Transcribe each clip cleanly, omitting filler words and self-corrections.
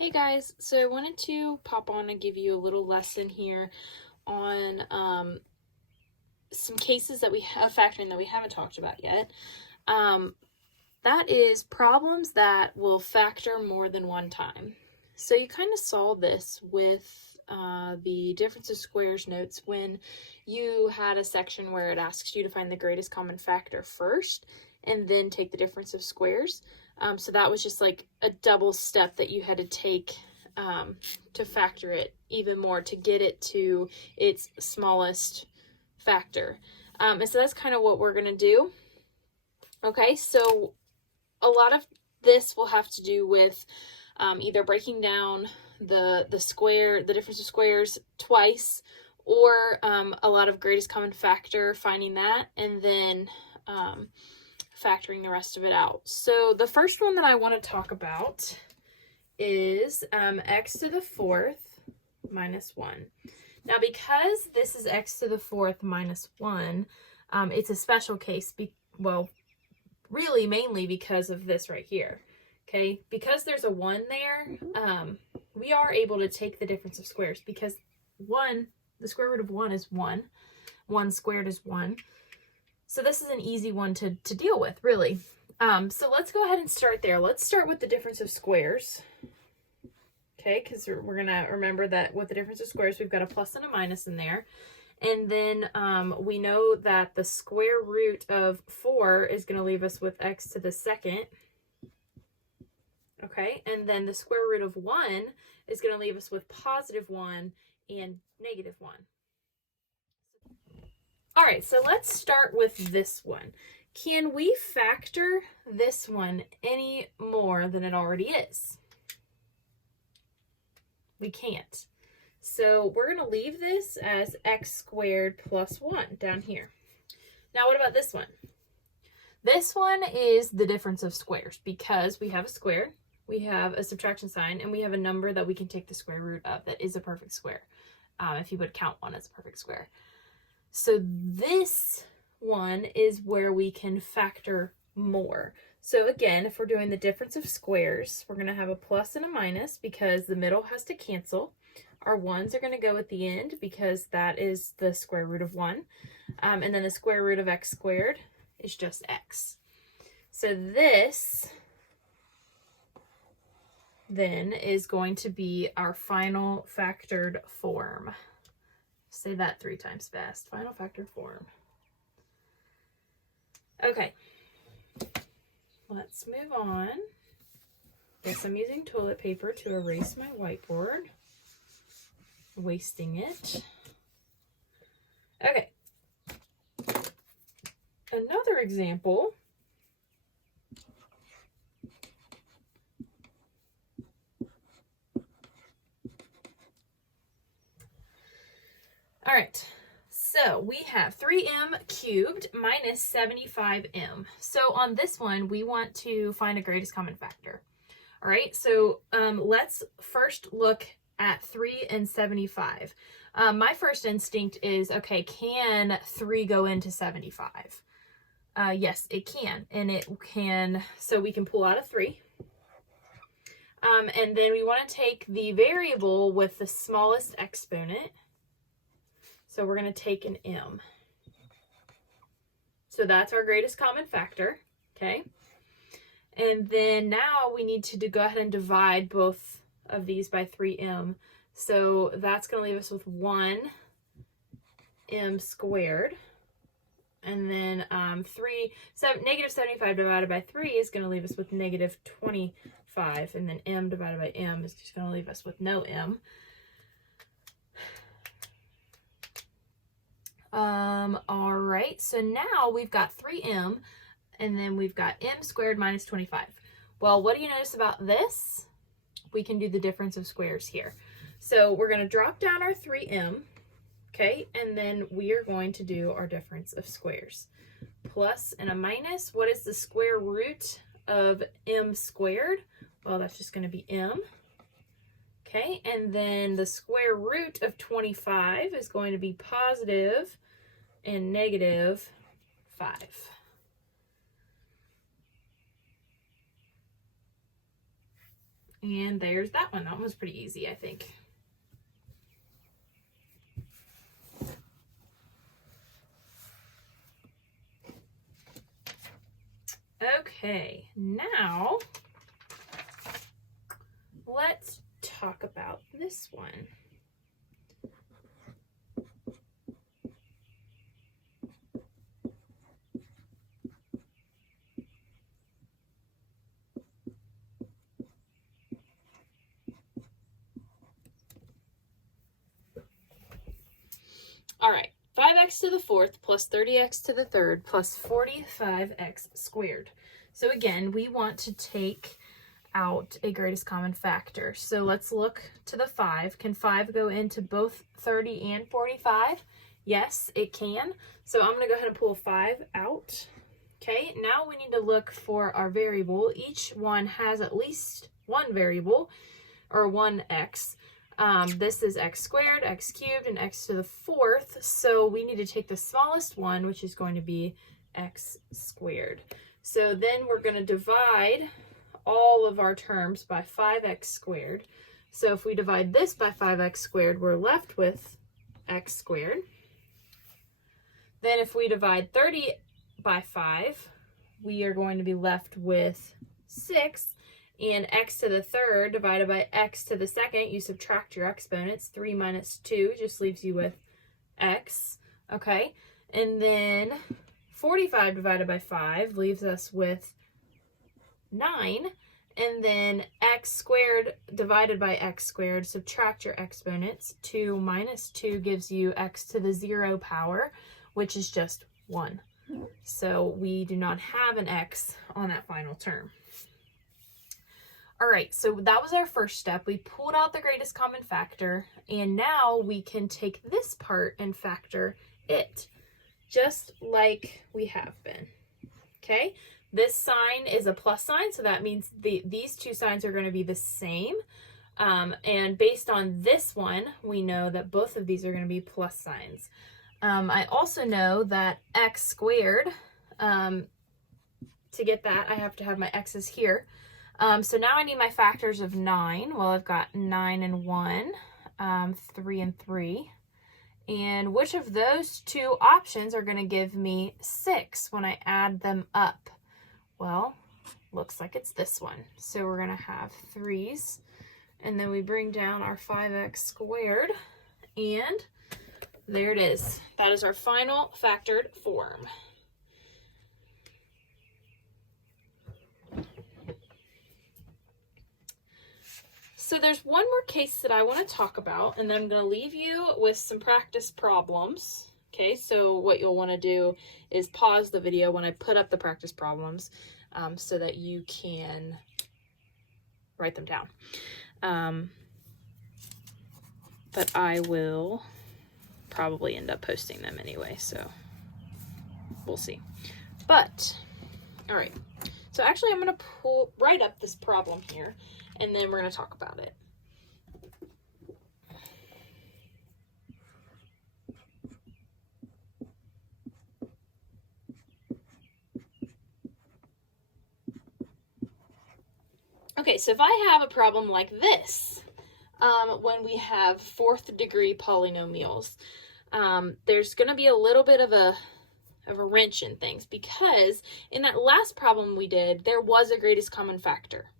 Hey guys, so I wanted to pop on and give you a little lesson here on some cases that we have factoring that we haven't talked about yet. That is problems that will factor more than one time. So you kind of saw this with the difference of squares notes when you had a section where it asks you to find the greatest common factor first and then take the difference of squares. So that was just like a double step that you had to take to factor it even more to get it to its smallest factor. And so that's kind of what we're going to do. Okay, so a lot of this will have to do with either breaking down the difference of squares twice, or a lot of greatest common factor, finding that, and then factoring the rest of it out. So the first one that I want to talk about is x to the fourth minus 1. Now, because this is x to the fourth minus 1, it's a special case, really mainly because of this right here. Okay, because there's a 1 there, we are able to take the difference of squares, because the square root of 1 is 1. 1 squared is 1. So this is an easy one to deal with, really. So let's go ahead and start there. Let's start with the difference of squares. Okay, because we're going to remember that with the difference of squares, we've got a plus and a minus in there. And then we know that the square root of 4 is going to leave us with x to the second. Okay, and then the square root of 1 is going to leave us with positive 1 and negative 1. All right, so let's start with this one. Can we factor this one any more than it already is? We can't. So we're going to leave this as x squared plus 1 down here. Now, what about this one? This one is the difference of squares, because we have a square, we have a subtraction sign, and we have a number that we can take the square root of that is a perfect square, if you would count one as a perfect square. So this one is where we can factor more. So again, if we're doing the difference of squares, we're going to have a plus and a minus because the middle has to cancel. Our 1s are going to go at the end because that is the square root of 1. And then the square root of x squared is just x. So this then is going to be our final factored form. Say that 3 times fast. Final factored form. Okay. Let's move on. Guess I'm using toilet paper to erase my whiteboard. Wasting it. Okay. Another example. All right. So we have 3m cubed minus 75m. So on this one, we want to find a greatest common factor. All right, so let's first look at 3 and 75. My first instinct is, okay, can 3 go into 75? Yes, it can, and it can, so we can pull out a 3. And then we want to take the variable with the smallest exponent. So we're going to take an m. So that's our greatest common factor, okay? And then now we need to go ahead and divide both of these by 3m. So that's going to leave us with 1m squared. And then negative 75 divided by 3 is going to leave us with negative 25. And then m divided by m is just going to leave us with no m. All right, so now we've got 3m, and then we've got m squared minus 25. Well, what do you notice about this? We can do the difference of squares here. So we're going to drop down our 3m, okay, and then we are going to do our difference of squares. Plus and a minus, what is the square root of m squared? Well, that's just going to be m. Okay, and then the square root of 25 is going to be positive and negative 5. And there's that one. That one was pretty easy, I think. Okay, now let's talk about this one. All right, 5x to the fourth plus 30x to the third plus 45x squared. So again, we want to take out a greatest common factor. So let's look to the 5. Can 5 go into both 30 and 45? Yes, it can. So I'm going to go ahead and pull 5 out. Okay, now we need to look for our variable. Each one has at least one variable, or one x. This is x squared, x cubed, and x to the fourth. So we need to take the smallest one, which is going to be x squared. So then we're going to divide all of our terms by 5x squared. So if we divide this by 5x squared, we're left with x squared. Then if we divide 30 by 5, we are going to be left with 6. And x to the third divided by x to the second, you subtract your exponents. 3 minus 2 just leaves you with x, okay? And then 45 divided by 5 leaves us with 9. And then x squared divided by x squared, subtract your exponents. 2 minus 2 gives you x to the 0 power, which is just 1. So we do not have an x on that final term. All right, so that was our first step. We pulled out the greatest common factor, and now we can take this part and factor it, just like we have been, okay? This sign is a plus sign, so that means these two signs are going to be the same. And based on this one, we know that both of these are going to be plus signs. I also know that x squared, to get that, I have to have my x's here. So now I need my factors of 9. Well, I've got 9 and 1, 3 and 3. And which of those two options are going to give me 6 when I add them up? Well, looks like it's this one. So we're going to have 3's. And then we bring down our 5x squared. And there it is. That is our final factored form. So there's one more case that I want to talk about, and then I'm going to leave you with some practice problems. Okay, so what you'll want to do is pause the video when I put up the practice problems so that you can write them down. But I will probably end up posting them anyway, so we'll see. But, all right, so actually I'm going to write up this problem here, and then we're going to talk about it. Okay, so if I have a problem like this, when we have fourth degree polynomials, there's going to be a little bit of a wrench in things, because in that last problem we did, there was a greatest common factor.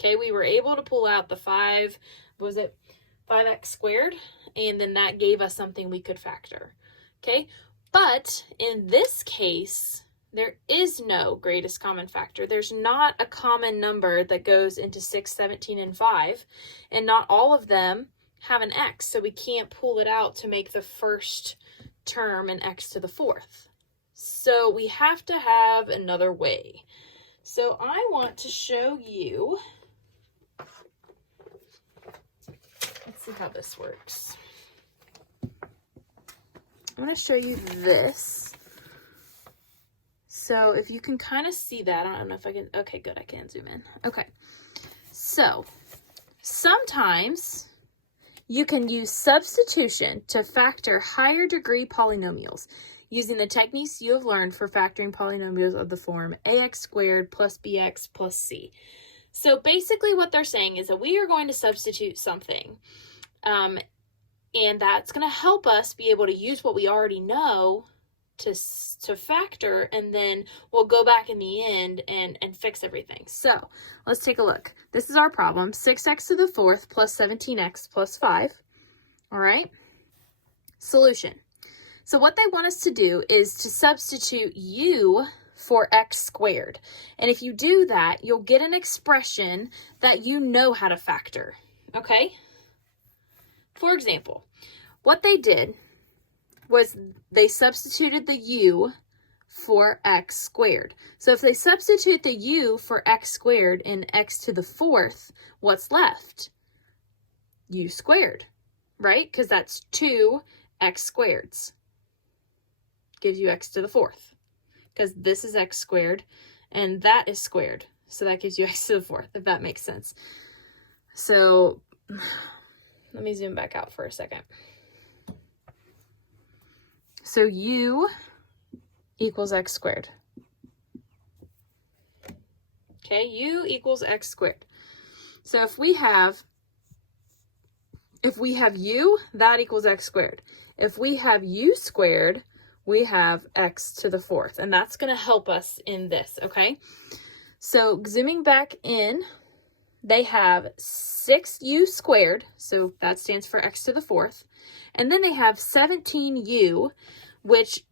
Okay, we were able to pull out the 5x squared, and then that gave us something we could factor. Okay, but in this case, there is no greatest common factor. There's not a common number that goes into 6, 17, and 5, and not all of them have an x, so we can't pull it out to make the first term an x to the fourth. So we have to have another way. So I want to show you, let's see how this works. I'm going to show you this. So if you can kind of see that, I don't know if I can, okay, good, I can zoom in. Okay, so sometimes you can use substitution to factor higher degree polynomials using the techniques you have learned for factoring polynomials of the form ax squared plus bx plus c. So basically what they're saying is that we are going to substitute something. And that's going to help us be able to use what we already know to factor, and then we'll go back in the end and fix everything. So let's take a look. This is our problem. 6x to the fourth plus 17x plus 5. All right. Solution. So what they want us to do is to substitute u for x squared. And if you do that, you'll get an expression that you know how to factor. Okay? For example, what they did was they substituted the u for x squared. So if they substitute the u for x squared in x to the fourth, what's left? U squared, right? Because that's 2 x squareds. Gives you x to the fourth. Because this is x squared and that is squared. So that gives you x to the fourth, if that makes sense. So let me zoom back out for a second. So u equals x squared. Okay, u equals x squared. So if we have u, that equals x squared. If we have u squared, we have x to the fourth. And that's going to help us in this, okay? So zooming back in, they have 6u squared, so that stands for x to the fourth. And then they have 17u, which,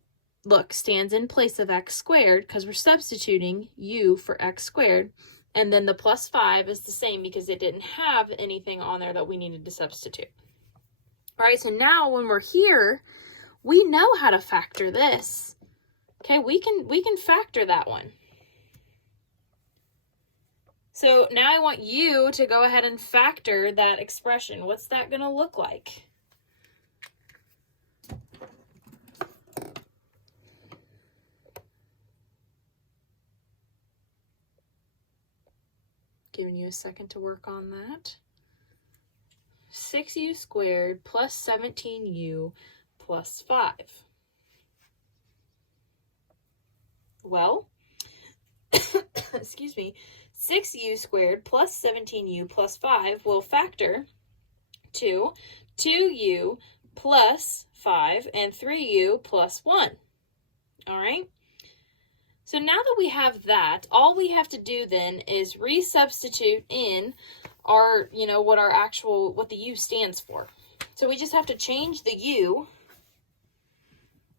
look, stands in place of x squared because we're substituting u for x squared. And then the plus 5 is the same because it didn't have anything on there that we needed to substitute. All right, so now when we're here, we know how to factor this. Okay, we can factor that one. So now I want you to go ahead and factor that expression. What's that going to look like? Giving you a second to work on that. 6u squared plus 17u plus 5. Well, excuse me, 6u squared plus 17u plus 5 will factor to 2u plus 5 and 3u plus 1. All right? So now that we have that, all we have to do then is resubstitute in our, what the u stands for. So we just have to change the u.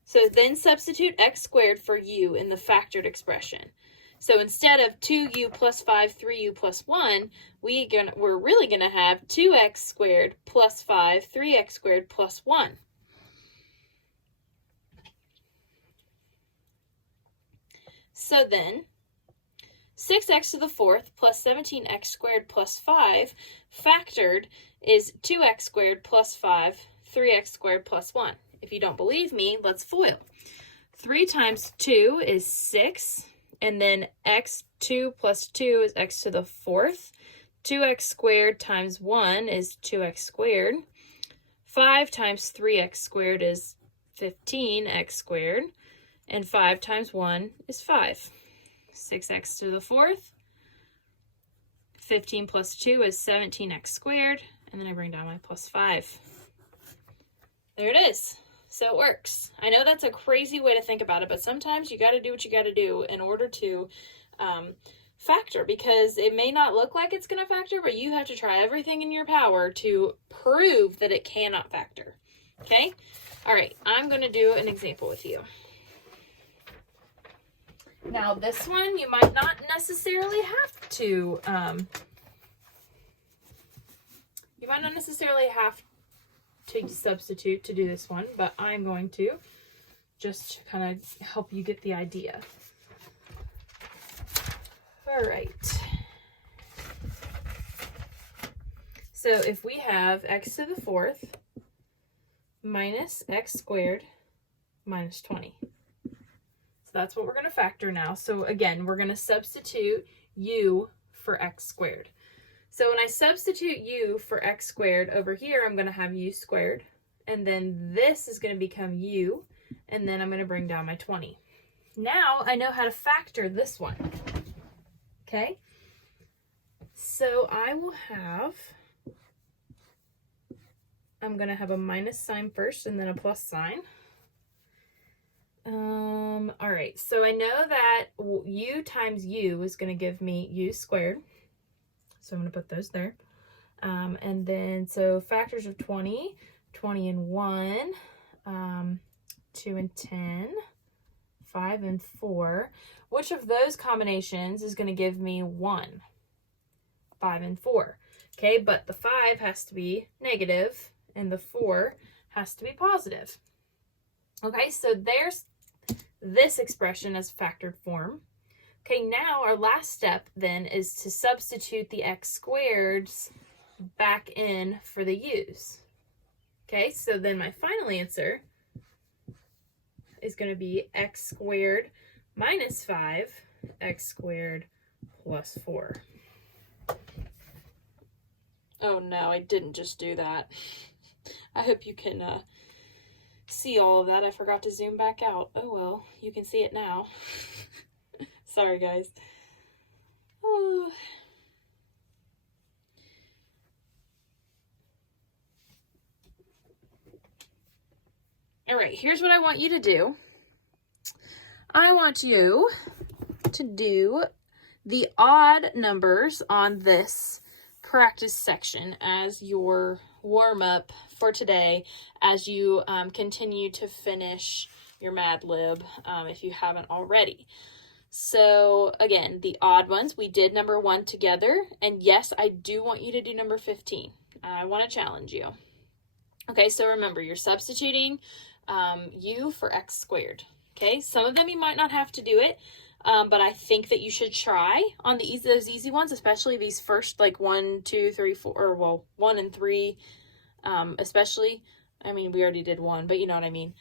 So then substitute x squared for u in the factored expression. So instead of 2u plus 5, 3u plus 1, we're really going to have 2x squared plus 5, 3x squared plus 1. So then, 6x to the fourth plus 17x squared plus 5 factored is 2x squared plus 5, 3x squared plus 1. If you don't believe me, let's FOIL. 3 times 2 is 6, and then x2 plus 2 is x to the fourth. 2x squared times 1 is 2x squared. 5 times 3x squared is 15x squared. And 5 times 1 is 5. 6x to the fourth. 15 plus 2 is 17x squared. And then I bring down my plus 5. There it is. So it works. I know that's a crazy way to think about it, but sometimes you got to do what you got to do in order to factor, because it may not look like it's going to factor, but you have to try everything in your power to prove that it cannot factor. Okay? All right, I'm going to do an example with you. Now, this one you might not necessarily have to, substitute to do this one, but I'm going to just kind of help you get the idea. All right. So if we have x to the fourth minus x squared minus 20. So that's what we're going to factor now. So again, we're going to substitute u for x squared. So when I substitute u for x squared over here, I'm going to have u squared. And then this is going to become u. And then I'm going to bring down my 20. Now I know how to factor this one. Okay? So I'm going to have a minus sign first and then a plus sign. All right, so I know that u times u is going to give me u squared. So I'm going to put those there. And then, so factors of 20, 20 and 1, 2 and 10, 5 and 4. Which of those combinations is going to give me 1? 5 and 4. Okay, but the 5 has to be negative and the 4 has to be positive. Okay, so there's this expression as factored form. Okay, now our last step then is to substitute the x squareds back in for the u's. Okay, so then my final answer is going to be x squared minus 5, x squared plus 4. Oh no, I didn't just do that. I hope you can see all of that. I forgot to zoom back out. Oh well, you can see it now. Sorry guys. Oh. All right, here's what I want you to do. I want you to do the odd numbers on this practice section as your warm-up for today as you continue to finish your Mad Lib if you haven't already. So again, the odd ones, we did number 1 together, and yes, I do want you to do number 15. I want to challenge you. Okay, so remember, you're substituting u for x squared. Okay, some of them you might not have to do it, but I think that you should try on those easy ones, especially these first, like 1, 2, 3, 4, or well, 1 and 3, especially. I mean, we already did 1, but you know what I mean.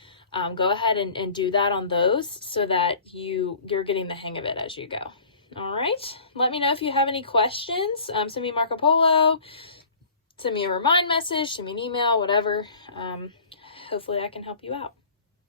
Go ahead and do that on those so that you're getting the hang of it as you go. All right, let me know if you have any questions. Send me Marco Polo, send me a remind message, send me an email, whatever. Hopefully I can help you out.